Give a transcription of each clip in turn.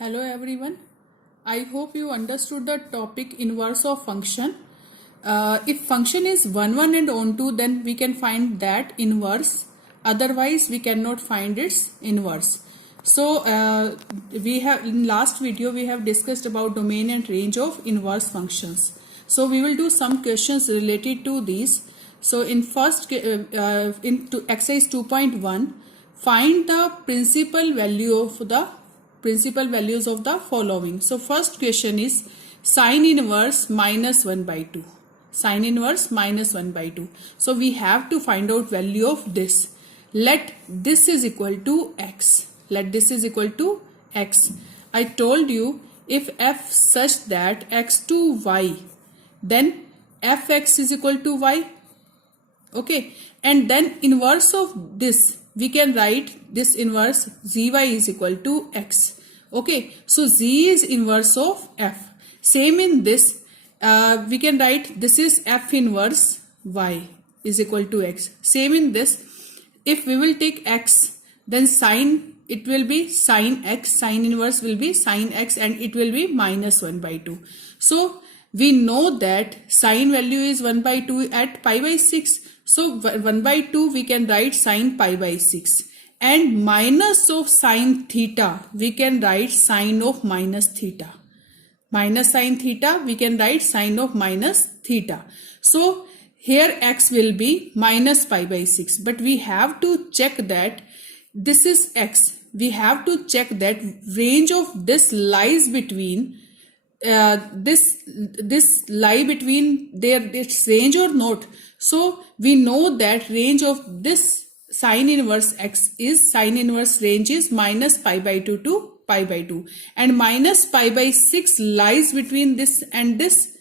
Hello everyone. I hope you understood the topic inverse of function. If function is 1 1 and onto, then we can find that inverse. Otherwise, we cannot find its inverse. So we have in last video we have discussed about domain and range of inverse functions. So we will do some questions related to these. So in first in exercise 2.1, find the principal values of the following. So first question is sine inverse minus 1 by 2. Sine inverse minus 1 by 2. So we have to find out value of this. Let this is equal to x. Let this is equal to x. I told you if f such that x to y, then fx is equal to y. Okay, and then inverse of this, we can write this inverse zy is equal to x. Okay, so z is inverse of f. Same in this, we can write this is f inverse y is equal to x. Same in this, if we will take x, then sine, it will be sine x, sine inverse will be sine x, and it will be minus 1 by 2. So we know that sine value is 1 by 2 at pi by 6. So 1 by 2 we can write sine pi by 6. And minus of sine theta, we can write sine of minus theta. Minus sine theta, we can write sine of minus theta. So here x will be minus pi by 6. But we have to check that this is x. We have to check that range of this lies between this lie between its range or not. So we know that range of this sine inverse x is sine inverse range is minus pi by 2 to pi by 2, and minus pi by 6 lies between this and this.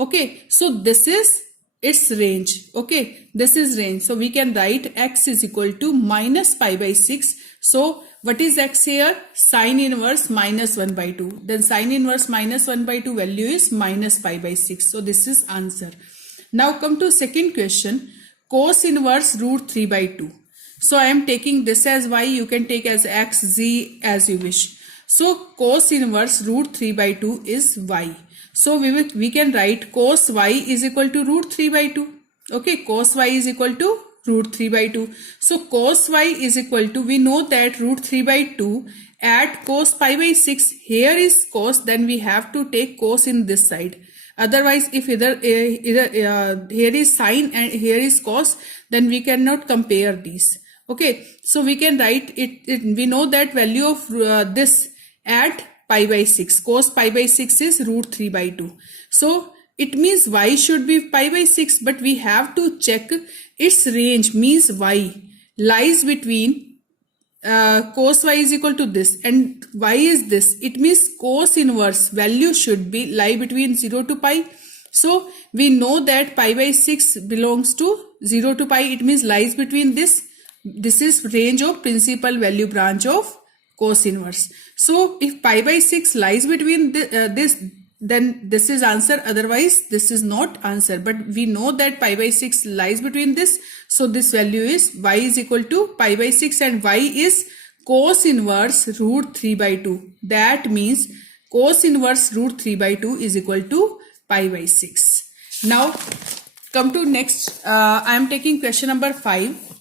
Okay, so this is its range. Okay, this is range. So we can write x is equal to minus pi by 6. So what is x here? Sine inverse minus 1 by 2. Then sine inverse minus 1 by 2 value is minus pi by 6. So this is answer. Now come to second question. Cos inverse root 3 by 2. So I am taking this as y. You can take as x, z as you wish. So cos inverse root 3 by 2 is y. So we can write cos y is equal to root 3 by 2. Okay, cos y is equal to root 3 by 2. So cos y is equal to, we know that root 3 by 2 at cos pi by 6. Here is cos, then we have to take cos in this side. Otherwise, if either here is sine and here is cos, then we cannot compare these. Okay, so we can write it we know that value of this at pi by 6. Cos pi by 6 is root 3 by 2. So it means y should be pi by 6, but we have to check its range, means y lies between cos y is equal to this and y is this. It means cos inverse value should be lie between 0 to pi. So we know that pi by 6 belongs to 0 to pi. It means lies between this. This is range of principal value branch of cos inverse. So if pi by 6 lies between this, then this is answer. Otherwise this is not answer. But we know that pi by 6 lies between this. So this value is y is equal to pi by 6 and y is cos inverse root 3 by 2. That means cos inverse root 3 by 2 is equal to pi by 6. Now come to next. I am taking question number 5.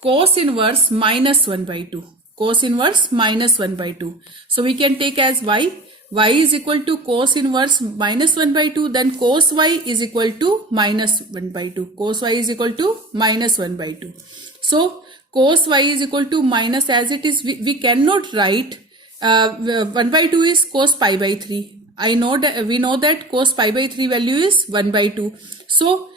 Cos inverse minus 1 by 2. Cos inverse minus 1 by 2. So we can take as y. Y is equal to cos inverse minus 1 by 2. Then cos y is equal to minus 1 by 2. Cos y is equal to minus 1 by 2. So cos y is equal to minus, as it is, we cannot write 1 by 2 is cos pi by 3. I know that we know that cos pi by 3 value is 1 by 2. So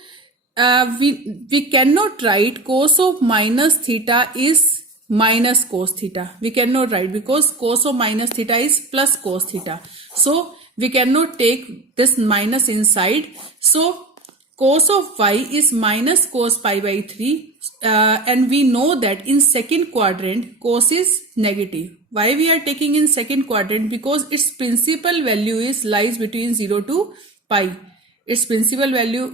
we cannot write cos of minus theta is minus cos theta. We cannot write, because cos of minus theta is plus cos theta. So we cannot take this minus inside. So cos of y is minus cos pi by 3. And we know that in second quadrant cos is negative. Why we are taking in second quadrant? Because its principal value is lies between 0 to pi. Its principal value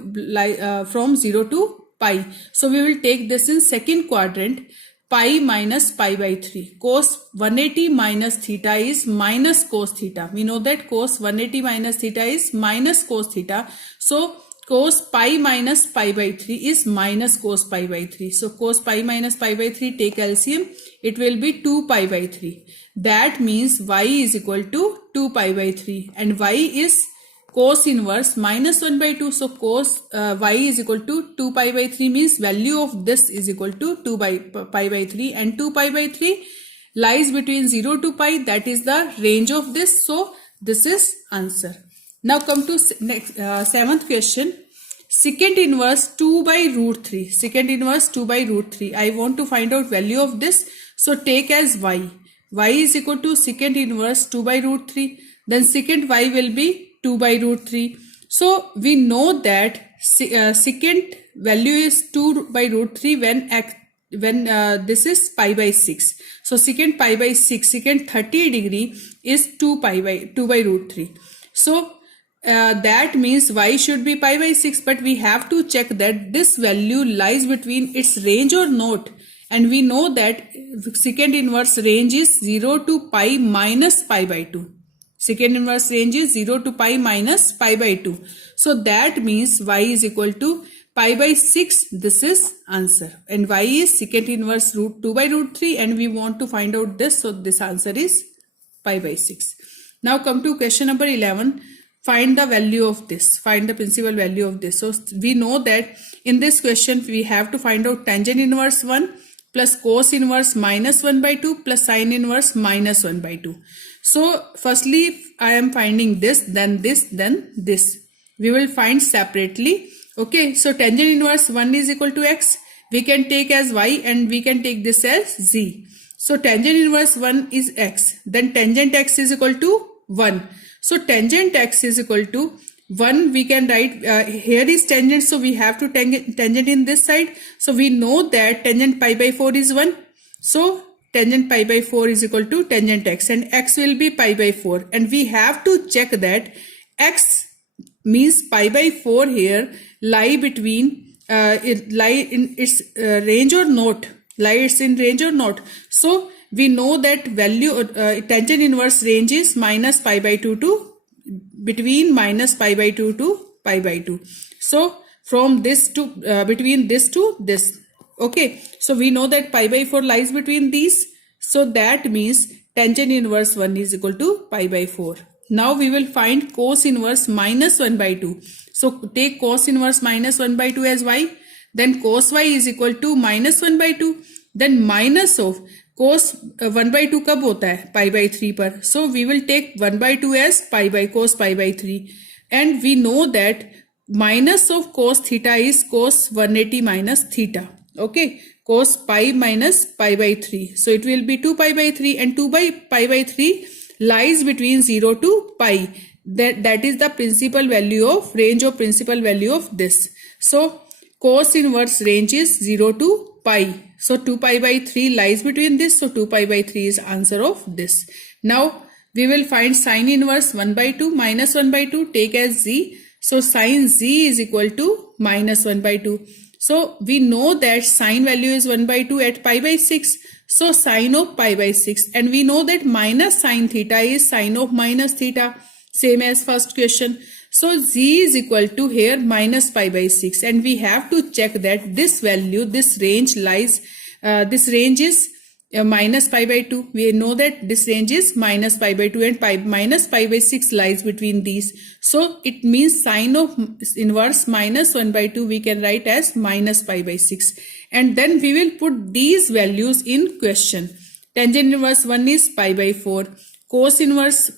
from 0 to pi. So we will take this in second quadrant. pi minus pi by 3. Cos 180 minus theta is minus cos theta. We know that cos 180 minus theta is minus cos theta. So cos pi minus pi by 3 is minus cos pi by 3. So cos pi minus pi by 3, take LCM. It will be 2 pi by 3. That means y is equal to 2 pi by 3. And y is cos inverse minus 1 by 2. So cos y is equal to 2 pi by 3 means value of this is equal to 2 pi by 3. And 2 pi by 3 lies between 0 to pi. That is the range of this. So this is answer. Now come to next seventh question. Secant inverse 2 by root 3. Secant inverse 2 by root 3. I want to find out value of this. So take as y. Y is equal to secant inverse 2 by root 3. Then secant y will be 2 by root 3. So we know that secant value is 2 by root 3 when this is pi by 6. So secant pi by 6, secant 30 degree is 2 by root 3. So that means y should be pi by 6, but we have to check that this value lies between its range or not. And we know that secant inverse range is 0 to pi minus pi by 2. Secant inverse range is 0 to pi minus pi by 2. So that means y is equal to pi by 6. This is answer. And y is secant inverse root 2 by root 3. And we want to find out this. So this answer is pi by 6. Now come to question number 11. Find the value of this. Find the principal value of this. So we know that in this question we have to find out tangent inverse 1 plus cos inverse minus 1 by 2 plus sine inverse minus 1 by 2. So firstly I am finding this, then this, then this. We will find separately. Okay, so tangent inverse 1 is equal to x. We can take as y and we can take this as z. So tangent inverse 1 is x. Then tangent x is equal to 1. So tangent x is equal to 1. We can write here is tangent, so we have to tangent in this side. So we know that tangent pi by 4 is 1. So tangent pi by 4 is equal to tangent x, and x will be pi by 4. And we have to check that x means pi by 4 here lie between lie in its range or not. Lies in range or not. So we know that value tangent inverse range is minus pi by 2 to between minus pi by 2 to pi by 2. So from this to between this to this. Okay, so we know that pi by 4 lies between these. So that means tangent inverse 1 is equal to pi by 4. Now we will find cos inverse minus 1 by 2. So take cos inverse minus 1 by 2 as y. Then cos y is equal to minus 1 by 2. Then minus of cos 1 by 2 कब होता है pi by 3 पर. So we will take 1 by 2 as pi by cos pi by 3. And we know that minus of cos theta is cos 180 minus theta. Okay, cos pi minus pi by 3. So it will be 2 pi by 3, and 2 by pi by 3 lies between 0 to pi. That is the principal value of range of principal value of this. So cos inverse range is 0 to pi. So 2 pi by 3 lies between this. So 2 pi by 3 is answer of this. Now we will find sine inverse 1 by 2 minus 1 by 2. Take as z. So sine z is equal to minus 1 by 2. So we know that sine value is 1 by 2 at pi by 6. So sine of pi by 6. And we know that minus sine theta is sine of minus theta. Same as first question. So z is equal to here minus pi by 6. And we have to check that this value, this range lies, this range is minus pi by 2. We know that this range is minus pi by 2 and minus pi by 6 lies between these. So it means sine of inverse minus 1 by 2 we can write as minus pi by 6. And then we will put these values in question. Tangent inverse 1 is pi by 4. Cos inverse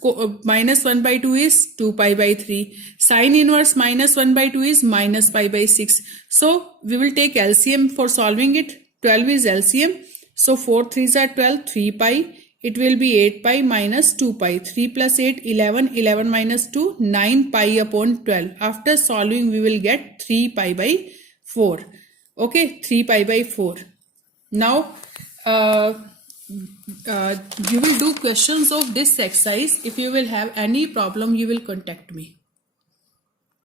minus 1 by 2 is 2 pi by 3. Sine inverse minus 1 by 2 is minus pi by 6. So we will take LCM for solving it. 12 is LCM. So 4 3s are 12, 3 pi. It will be 8 pi minus 2 pi. 3 plus 8, 11. 11 minus 2, 9 pi upon 12. After solving, we will get 3 pi by 4. Okay, 3 pi by 4. Now, you will do questions of this exercise. If you will have any problem, you will contact me.